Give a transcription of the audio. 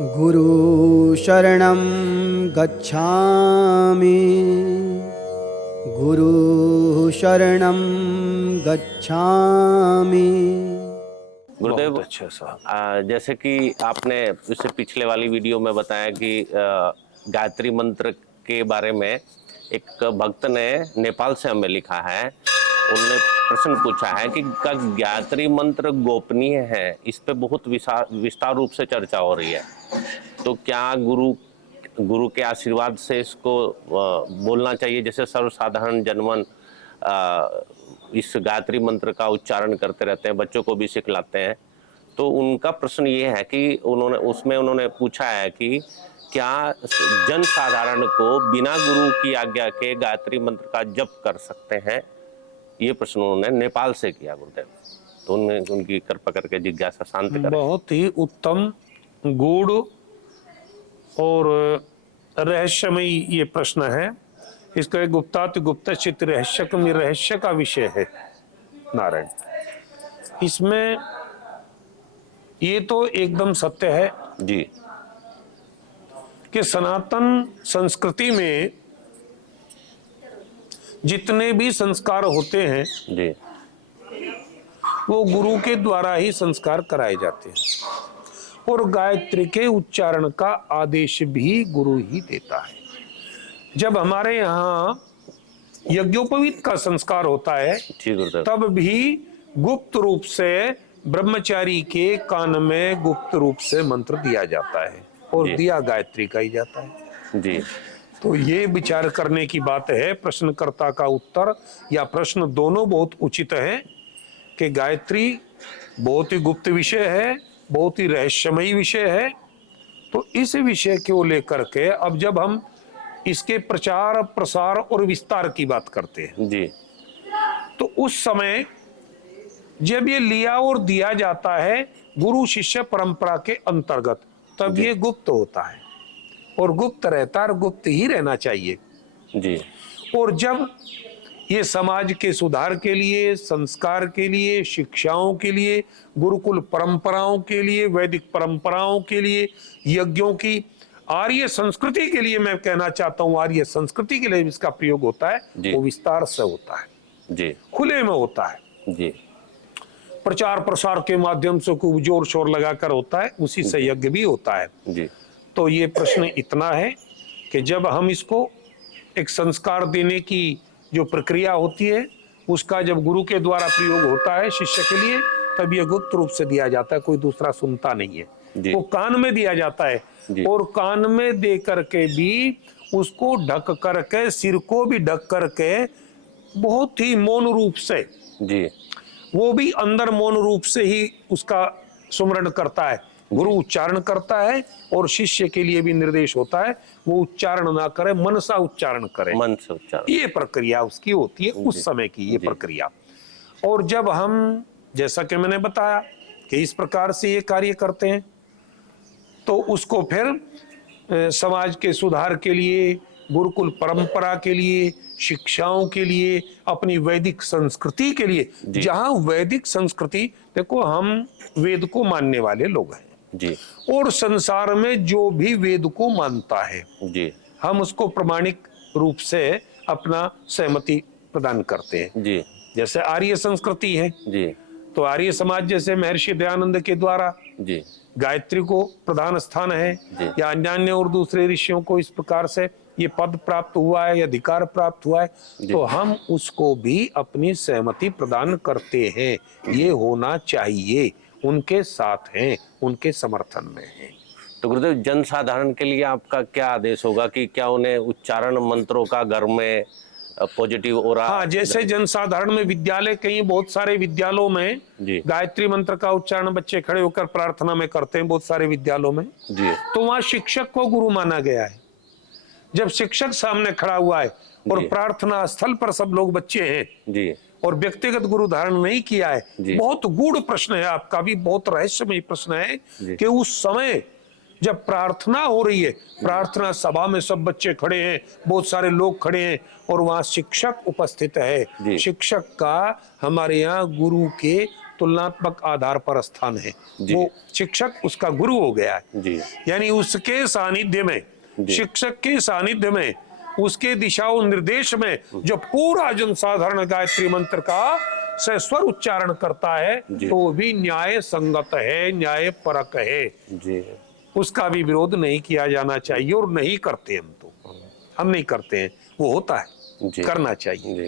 गुरु शरणं गच्छामि, गुरु शरणं गच्छामि। गुरुदेव, बहुत अच्छा साहब। जैसे कि आपने इससे पिछले वाली वीडियो में बताया कि गायत्री मंत्र के बारे में एक भक्त ने नेपाल से हमें लिखा है। उन्होंने प्रश्न पूछा है कि क्या गायत्री मंत्र गोपनीय है? इस पे बहुत विस्तार रूप से चर्चा हो रही है। तो क्या गुरु के आशीर्वाद से इसको बोलना चाहिए, जैसे सर्वसाधारण जनमन इस गायत्री मंत्र का उच्चारण करते रहते हैं, बच्चों को भी सिखलाते हैं। तो उनका प्रश्न ये है कि उन्होंने पूछा है कि क्या जन साधारण को बिना गुरु की आज्ञा के गायत्री मंत्र का जप कर सकते हैं? ये प्रश्न उन्होंने नेपाल से किया गुरुदेव। तो उनकी कृपा करके जिज्ञासा शांत करें। बहुत ही उत्तम, गूढ़ और रहस्यमयी ये प्रश्न है। इसका एक गुप्ताति गुप्तचित रहस्यकम रहस्य का विषय है नारायण। इसमें ये तो एकदम सत्य है जी कि सनातन संस्कृति में जितने भी संस्कार होते हैं जी वो गुरु के द्वारा ही संस्कार कराए जाते हैं, और गायत्री के उच्चारण का आदेश भी गुरु ही देता है। जब हमारे यहाँ यज्ञोपवीत का संस्कार होता है तब भी गुप्त रूप से ब्रह्मचारी के कान में गुप्त रूप से मंत्र दिया जाता है, और दिया गायत्री का ही जाता है जी। तो ये विचार करने की बात है। प्रश्नकर्ता का उत्तर या प्रश्न दोनों बहुत उचित है कि गायत्री बहुत ही गुप्त विषय है, बहुत ही रहस्यमयी विषय है। तो इस विषय को लेकर के अब जब हम इसके प्रचार प्रसार और विस्तार की बात करते हैं जी, तो उस समय जब ये लिया और दिया जाता है गुरु शिष्य परंपरा के अंतर्गत, तब ये गुप्त होता है और गुप्त रहता है और गुप्त ही रहना चाहिए जी। और जब ये समाज के सुधार के लिए, संस्कार के लिए, शिक्षाओं के लिए, गुरुकुल परंपराओं के लिए, वैदिक परंपराओं के लिए, यज्ञों की आर्य संस्कृति के लिए, मैं कहना चाहता हूं आर्य संस्कृति के लिए इसका प्रयोग होता है, वो विस्तार से होता है जी, खुले में होता है जी, प्रचार प्रसार के माध्यम से खूब जोर शोर लगाकर होता है, उसी से यज्ञ भी होता है जी। तो ये प्रश्न इतना है कि जब हम इसको एक संस्कार देने की जो प्रक्रिया होती है उसका जब गुरु के द्वारा प्रयोग होता है शिष्य के लिए, तब ये गुप्त रूप से दिया जाता है, कोई दूसरा सुनता नहीं है। वो कान में दिया जाता है और कान में दे करके भी उसको ढक करके, सिर को भी ढक करके बहुत ही मौन रूप से जी, वो भी अंदर मौन रूप से ही उसका सुमरण करता है। गुरु उच्चारण करता है और शिष्य के लिए भी निर्देश होता है वो उच्चारण ना करे, मनसा उच्चारण करे, मन से उच्चारण। ये प्रक्रिया उसकी होती है उस समय की ये प्रक्रिया। और जब हम, जैसा कि मैंने बताया कि इस प्रकार से ये कार्य करते हैं तो उसको फिर समाज के सुधार के लिए, गुरुकुल परंपरा के लिए, शिक्षाओं के लिए, अपनी वैदिक संस्कृति के लिए, जहां वैदिक संस्कृति, देखो हम वेद को मानने वाले लोग हैं जी, और संसार में जो भी वेद को मानता है जी, हम उसको प्रमाणिक रूप से अपना सहमति प्रदान करते हैं। जी, जैसे आर्य संस्कृति है जी, तो आर्य समाज जैसे महर्षि दयानंद के द्वारा जी, गायत्री को प्रधान स्थान है, या अन्य और दूसरे ऋषियों को इस प्रकार से ये पद प्राप्त हुआ है या अधिकार प्राप्त हुआ है, तो हम उसको भी अपनी सहमति प्रदान करते हैं। ये होना चाहिए, उनके साथ हैं, उनके समर्थन में हैं। तो गुरुदेव, जन साधारण के लिए आपका क्या आदेश होगा कि क्या उन्हें उच्चारण मंत्रों का घर में पॉजिटिव हो रहा? हाँ, जैसे जनसाधारण में विद्यालय, कई बहुत सारे विद्यालयों में गायत्री मंत्र का उच्चारण बच्चे खड़े होकर प्रार्थना में करते हैं, बहुत सारे विद्यालयों में जी, तो वहां शिक्षक को गुरु माना गया है। जब शिक्षक सामने खड़ा हुआ है और प्रार्थना स्थल पर सब लोग बच्चे हैं जी, और व्यक्तिगत गुरु धारण नहीं किया है, बहुत गूढ़ प्रश्न है आपका भी, बहुत रहस्यमय प्रश्न है कि उस समय जब प्रार्थना हो रही है, प्रार्थना सभा में सब बच्चे खड़े हैं, बहुत सारे लोग खड़े हैं और वहां शिक्षक उपस्थित है। शिक्षक का हमारे यहाँ गुरु के तुलनात्मक आधार पर स्थान है। जी। वो शिक्षक उसका गुरु हो गया है। जी यानी उसके सानिध्य में, जी। शिक्षक के सानिध्य में, उसके दिशाओं निर्देश में जो पूरा जनसाधारण गायत्री मंत्र का सस्वर उच्चारण करता है जी। तो वो भी न्याय संगत है, न्याय परक है। जी उसका भी विरोध नहीं किया जाना चाहिए और नहीं करते हम नहीं करते हैं। वो होता है, जी। करना चाहिए। जी